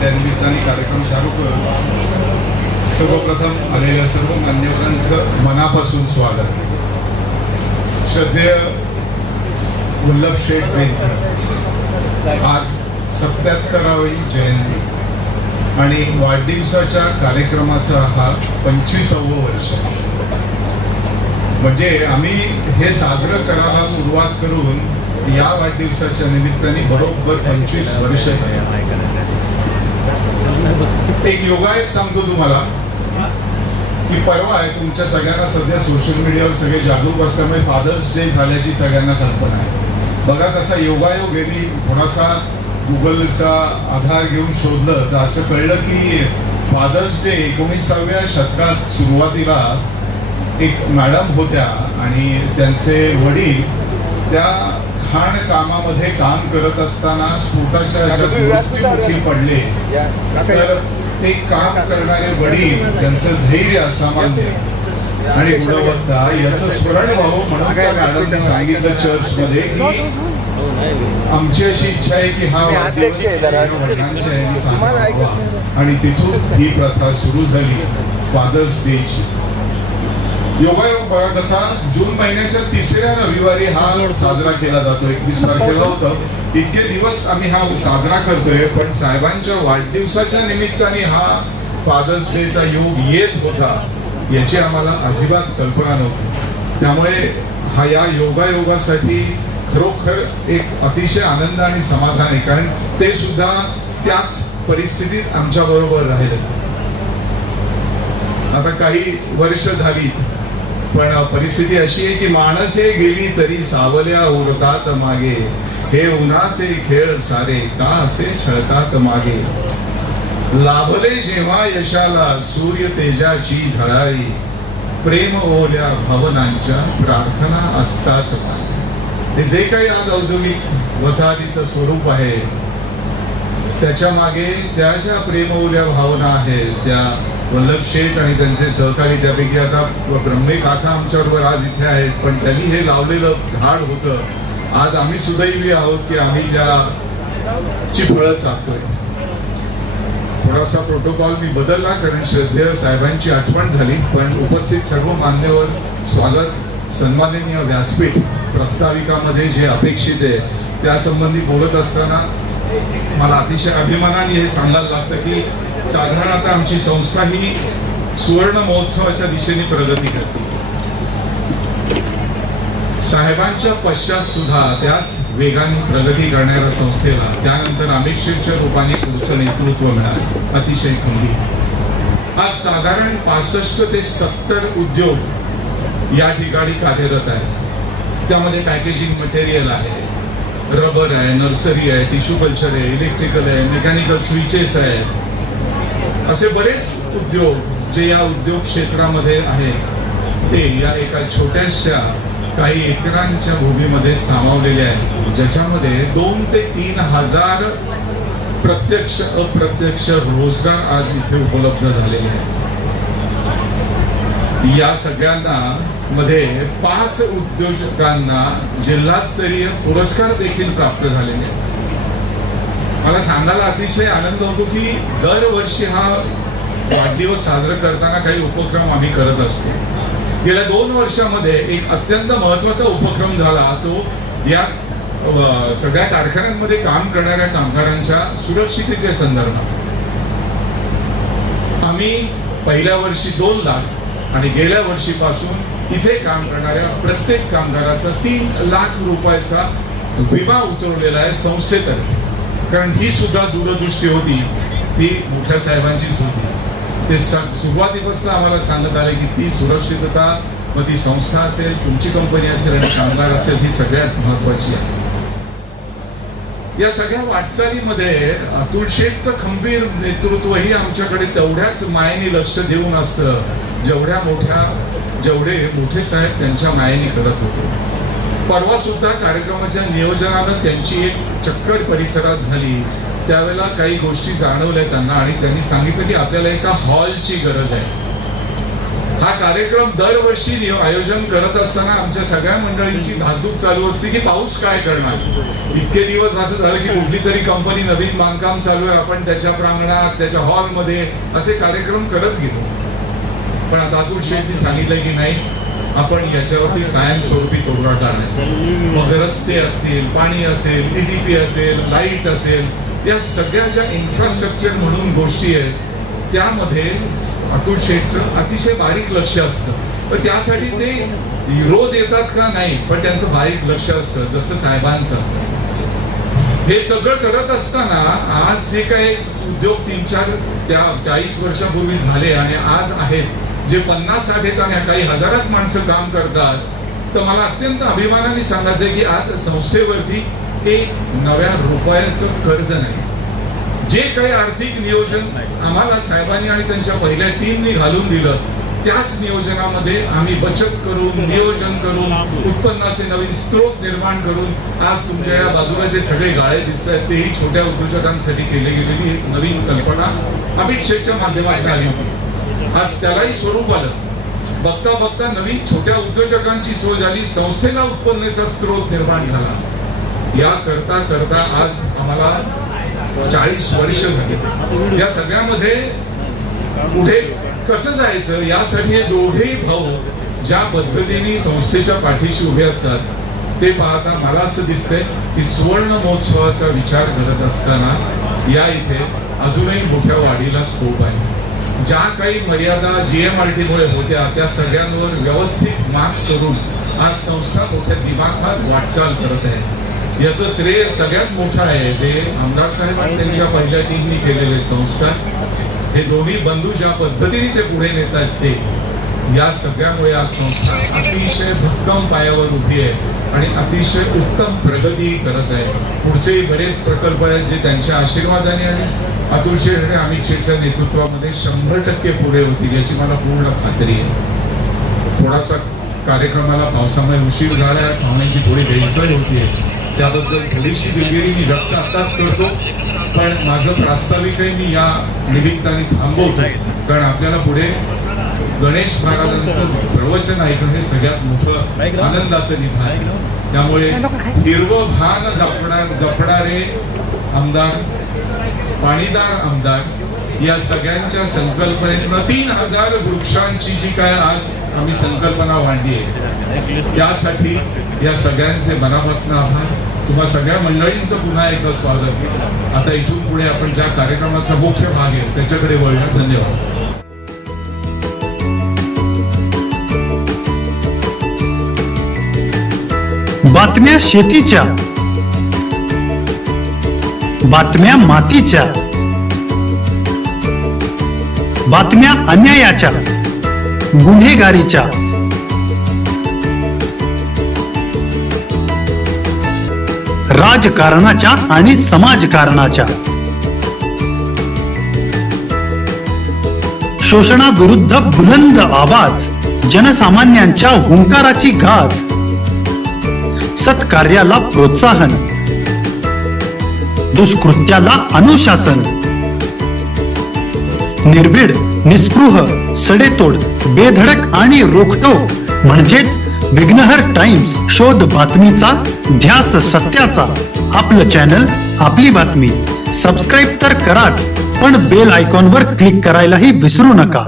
त्यानिमित्ताने कार्यक्रम चालू करू. सर्वप्रथम आलेल्या सर्व मान्यवरांचं मनापासून स्वागत. श्रद्धेय वल्लभ शेठ बेनकर आज 77वी जयंती आणि वाढदिवसाच्या कार्यक्रमाचा हा 25वा वर्ष. म्हणजे आम्ही हे साजरं करायला सुरुवात करून या वाढदिवसाच्या निमित्ताने बरोबर 25 वर्ष. एक योगायोग सांगतो तुम्हाला की परवा आहे, तुमच्या सगळ्यांना सध्या सोशल मीडियावर सगळे जागरूक असल्यामुळे फादर्स डे झाल्याची सगळ्यांना कल्पना आहे. बघा कसा योगायोग यांनी थोडासा गुगलचा आधार घेऊन शोधलं तर असं कळलं की फादर्स डे 19व्या शतकात सुरुवातीला एक मॅडम होत्या आणि त्यांचे वडील त्या खाण कामामध्ये काम करत असताना स्फोटाच्या मृत्युमुखी पडले. तर ते काम करणारे वडील, त्यांचं धैर्य असामान्य आणि गुणवत्ता याचं स्मरण व्हावं म्हणून त्या मॅडमने सांगितलं चर्चमध्ये की आमची अशी इच्छा आहे की हा वाढदिवस वडिलांच्या ह्यांनी साजरा. आणि तिथून ही प्रथा सुरू झाली फादर्स डेची. योगायोग बघा कसा जून महिन्याच्या 3ऱ्या रविवारी हा साजरा केला जातो. 21 तारखेला होतं. इतके दिवस आम्ही हा साजरा करतोय, पण साहेबांच्या वाढदिवसाच्या निमित्ताने हा फादर्स डेचा योग येत होता याची आम्हाला अजिबात कल्पना नव्हती. त्यामुळे हा या योगायोगासाठी खरोखर एक अतिशय आनंद आणि समाधान आहे, कारण ते सुद्धा त्याच परिस्थितीत आमच्या बरोबर राहिले. आता काही वर्ष झाली पण परिस्थिती अशी आहे की माणसे गेली तरी सावल्या उरतात मागे, हे उन्हाचे खेळ सारे का असे छळतात मागे. लाभले जेव्हा यशाला सूर्य तेजाची झळाळी, प्रेम ओल्या भावनांच्या प्रार्थना असतात मागे. हे जे काही आज औद्योगिक वसाहतीचं स्वरूप आहे त्याच्या मागे त्या ज्या प्रेमओल्या भावना आहेत त्या वल्लभ शेठ आणि त्यांचे सहकारी, त्यापैकी आता ब्रह्मे काका आमच्याबरोबर आज इथे आहेत, पण त्यांनी हे लावलेलं झाड होतं. आज आम्ही सुदैवी आहोत की आम्ही त्याची फळं चालतोय. थोडासा प्रोटोकॉल मी बदलला कारण श्रद्धेय साहेबांची आठवण झाली, पण उपस्थित सर्व मान्यवर स्वागत. सन्माननीय व्यासपीठ प्रस्ताविकामध्ये जे अपेक्षित आहे त्यासंबंधी बोलत असताना मला अतिशय अभिमानाने हे सांगायला लागतं की साधारण आता आमची संस्था ही सुवर्ण महोत्सवाच्या दिशेने प्रगती करते. साहेबांच्या पश्चात सुद्धा त्याच वेगाने प्रगती करणाऱ्या संस्थेला त्यानंतर अमित शेठच्या रूपाने पुढचं नेतृत्व मिळालं अतिशय खंबीर. आज साधारण 65 ते 70 उद्योग या ठिकाणी कार्यरत आहेत. त्यामध्ये पॅकेजिंग मटेरियल आहे, रबर आहे, नर्सरी आहे, टिश्यू कल्चर आहे, इलेक्ट्रिकल आहे, मेकॅनिकल स्विचेस आहेत. असे बरेच उद्योग जे या उद्योग क्षेत्रामध्ये आहेत ते या एका छोट्याशा काही एकरांच्या भूमीमध्ये सामावलेले आहेत, ज्याच्यामध्ये 2 ते 3 हजार प्रत्यक्ष अप्रत्यक्ष रोजगार आज इथे उपलब्ध झालेले आहेत. या सगळ्यांना मध्ये 5 उद्योजकांना जिल्हास्तरीय पुरस्कार देखील प्राप्त झालेले आहेत. मला सांगायला अतिशय आनंद होतो की दरवर्षी हा वाढदिवस साजरा करताना काही उपक्रम आम्ही करत असतो. गेल्या 2 वर्षामध्ये एक अत्यंत महत्वाचा उपक्रम झाला तो या सगळ्या कारखान्यांमध्ये काम करणाऱ्या कामगारांच्या सुरक्षितेच्या संदर्भात. आम्ही पहिल्या वर्षी 2 लाख आणि गेल्या वर्षीपासून इथे काम करणाऱ्या प्रत्येक कामगाराचा 3 लाख रुपयाचा विमा उतरवलेला आहे संस्थेतर्फे. कारण ही सुद्धा दूरदृष्टी होती ती मोठ्या साहेबांचीच होती. ते सुरुवातीपासून आम्हाला सांगत आले की ती सुरक्षितता मग ती संस्था असेल, तुमची कंपनी असेल आणि कामगार असेल ही सगळ्यात महत्वाची आहे. या सगळ्या वाटचालीमध्ये अतुल शेठचं खंबीर नेतृत्वही आमच्याकडे तेवढ्याच मायेने लक्ष देऊन असतं जेवढे मोठे साहेब त्यांच्या मायेने करत होते. परवा सुद्धा कार्यक्रमाच्या नियोजनाला त्यांची एक चक्कर परिसरात झाली. त्यावेळेला काही गोष्टी जाणवल्या त्यांना आणि त्यांनी सांगितलं की आपल्याला एका हॉलची गरज आहे. हा कार्यक्रम दरवर्षी आयोजन करत असताना आमच्या सगळ्या मंडळींची धाकधूक चालू असते की पाऊस काय करणार. इतके दिवस असं झालं की कुठली तरी कंपनी नवीन बांधकाम चालू आहे, आपण त्याच्या प्रांगणात त्याच्या हॉलमध्ये असे कार्यक्रम करत गेलो. पण आता अतुल शेठनी सांगितलंय की नाही, आपण याच्यावरती कायमस्वरूपी तोडगा काढण्याचा. मग रस्ते असतील, पाणी असेल, EDP असेल, लाईट असेल, या सगळ्या ज्या इन्फ्रास्ट्रक्चर म्हणून गोष्टी आहेत त्यामध्ये अतुल शेठचं अतिशय बारीक लक्ष असतं. पण त्यासाठी ते रोज येतात का नाही, पण त्यांचं बारीक लक्ष असतं, जसं साहेबांचं असतं. हे सगळं करत असताना आज जे काही उद्योग 3-4 त्या 40 वर्षापूर्वी झाले आणि आज आहेत जे 50-60 आहेत आणि काही हजारात माणसं काम करतात, तर मला अत्यंत अभिमानाने सांगायचंय की आज संस्थेवरती एक नव्या रुपयाचं कर्ज नाही. जे काही आर्थिक नियोजन आम्हाला साहेबांनी आणि त्यांच्या पहिल्या टीमनी घालून दिलं, त्याच नियोजनामध्ये आम्ही बचत करून, नियोजन करून, उत्पन्नाचे नवीन स्रोत निर्माण करून आज तुमच्या या बाजूला जे सगळे गाळे दिसत आहेत तेही छोट्या उद्योजकांसाठी केली गेलेली एक नवीन कल्पना अमित शेठच्या माध्यमातून आली होती. आज त्यालाही स्वरूप आलं. बघता बघता नवीन छोट्या उद्योजकांची सोय झाली, संस्थेला उत्पन्नाचा स्रोत निर्माण झाला. या करता करता आज आम्हाला 40 वर्ष झाली. या सगळ्यामध्ये पुढे कसं जायचं यासाठी हे दोघेही भाऊ ज्या पद्धतीने संस्थेच्या पाठीशी उभे असतात ते पाहता मला असं दिसतंय की सुवर्ण महोत्सवाचा विचार करत असताना या इथे अजूनही मोठ्या वाढीला स्कोप आहे. ज्या काही मर्यादा GMRT मुळे होत्या त्या सगळ्यांवर व्यवस्थित मात करून आज संस्था मोठ्या दिमाखात वाटचाल करत आहे. याचं श्रेय सगळ्यात मोठं आहे ते आमदार साहेब आणि त्यांच्या पहिल्या टीमनी केलेले संस्कार. हे दोन्ही बंधू ज्या पद्धतीने ते पुढे नेतात ते या सगळ्यामुळे आज संस्था अतिशय भक्कम पायावर उभी आहे आणि अतिशय उत्तम प्रगती करत आहे. पुढचे बरेच प्रकल्प आहेत जे त्यांच्या आशीर्वादाने आणि अतुल शेठ आणि अमित शेठच्या नेतृत्वामध्ये 100% पुढे होतील याची मला पूर्ण खात्री आहे. थोडासा कार्यक्रमाला पावसामुळे उशीर झाला, पाहुण्यांची थोडी गैरसोय होतीये, त्याबद्दल थोडीशी दिलगिरी मी व्यक्त आताच करतो. पण माझं प्रास्ताविकही मी या निमित्ताने थांबवतो, कारण आपल्याला पुढे गणेश महाराजांचं प्रवचन ऐकणं हे सगळ्यात मोठं आनंदाचं निधान आहे. त्यामुळे हिरवं भान जपणारे आमदार, पाणीदार आमदार या सगळ्यांच्या संकल्पनेतनं 3000 वृक्षांची जी काय आज आम्ही संकल्पना मांडली आहे त्यासाठी या सगळ्यांचे मनापासून आभार. तुम्हा सगळ्या मंडळींचं पुन्हा एकदा स्वागत. आता इथून पुढे आपण ज्या कार्यक्रमाचा मुख्य भाग आहे त्याच्याकडे वळूया. धन्यवाद. बातम्या शेतीच्या, बातम्या मातीच्या, बातम्या अन्यायाच्या, गुन्हेगारीच्या, राजकारणाच्या आणि समाजकारणाच्या, शोषणाविरुद्ध बुलंद आवाज, जनसामान्यांच्या हुंकाराची गाज, सत्कार्याला प्रोत्साहन, दुष्कृत्याला अनुशासन, निर्भीड, निस्पृह, सडेतोड, बेधडक आणि रोखटोक म्हणजेच विघ्नहर टाइम्स. शोध बातमीचा, ध्यास सत्याचा. आपलं चॅनल, आपली बातमी. सबस्क्राईब तर कराच, पण बेल आयकॉनवर क्लिक करायलाही विसरू नका.